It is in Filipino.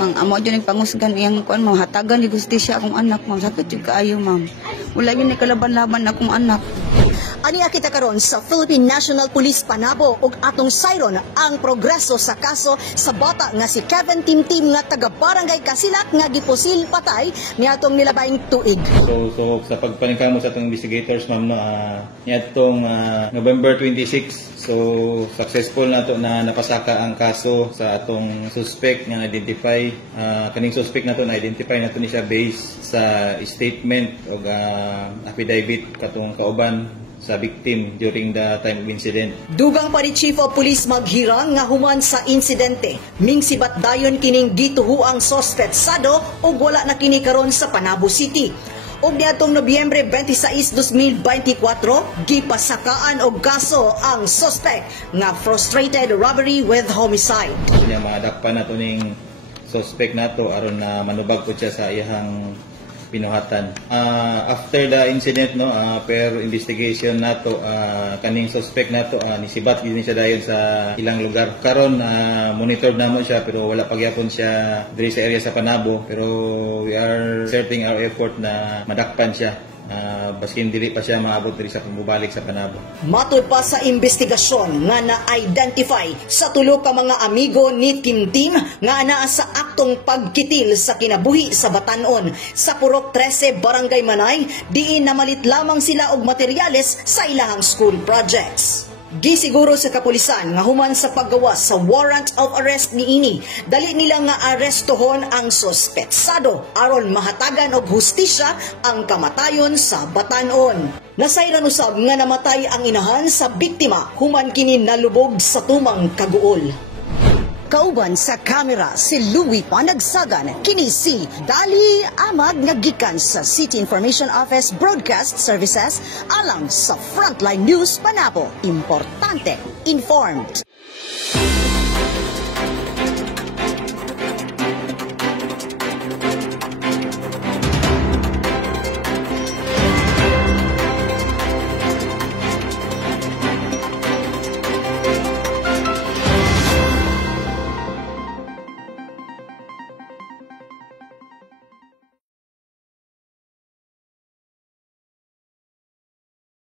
Mang amo dyan pangusgan iyang kuan ma'am, hatagan ni justisya akong anak ma'am, sakit yung kaayo ma'am. Wala yun kalaban-laban akong anak. Aniya kita karon sa Philippine National Police Panabo ug atong sayron ang progreso sa kaso sa bata nga si Kevin Timtim nga taga Barangay Kasilak nga gipusil patay niadtong nilabayng tuig. So sa pagpaningkamo sa atong investigators ma'am no, niadtong November 26, so successful nato na napasaka ang kaso sa atong suspect nga identify. Kaning suspect nato na identify nato ni siya based sa statement o affidavit katong kauban sa victim during the time of incident. Dugang pa ni Chief of Police maghirang nga human sa insidente. Ming sibat dayon kining gituhuang suspect sado ug wala na kini karon sa Panabo City. Og niadtong Nobyembre 26, 2024, gipasakaan og kaso ang suspect nga frustrated robbery with homicide. Nya madakpan nato ning suspect nato aron na manubag po siya sa iyang pinuhatan. After the incident no, per investigation nato kaning suspect nato nisibat gid siya dayon sa ilang lugar. Karon monitor namo siya pero wala pa gyapon siya diri sa area sa Panabo, pero we are exerting our effort na madakpan siya. Baskin dili pa siya maabot diri sa pagbabalik sa Panabo. Matud pa sa investigasyon nga na-identify sa tulo ka mga amigo ni Timtim nga anaa sa aktong pagkitil sa kinabuhi sa Batanon sa Purok 13 Barangay Manay, diin namalit lamang sila og materyales sa ilahang school projects. Gisiguro sa kapulisan nga human sa paggawa sa warrant of arrest niini, dali nila nga arestohon ang suspetsado aron mahatagan og hustisya ang kamatayon sa Batanon. Nasayran usab nga namatay ang inahan sa biktima human kini nalubog sa tumang kaguol. Kauban sa kamera si Louie Panagsagan, kini si Dali Amag nga gikan sa City Information Office Broadcast Services alang sa Frontline News Panabo. Importante, informed.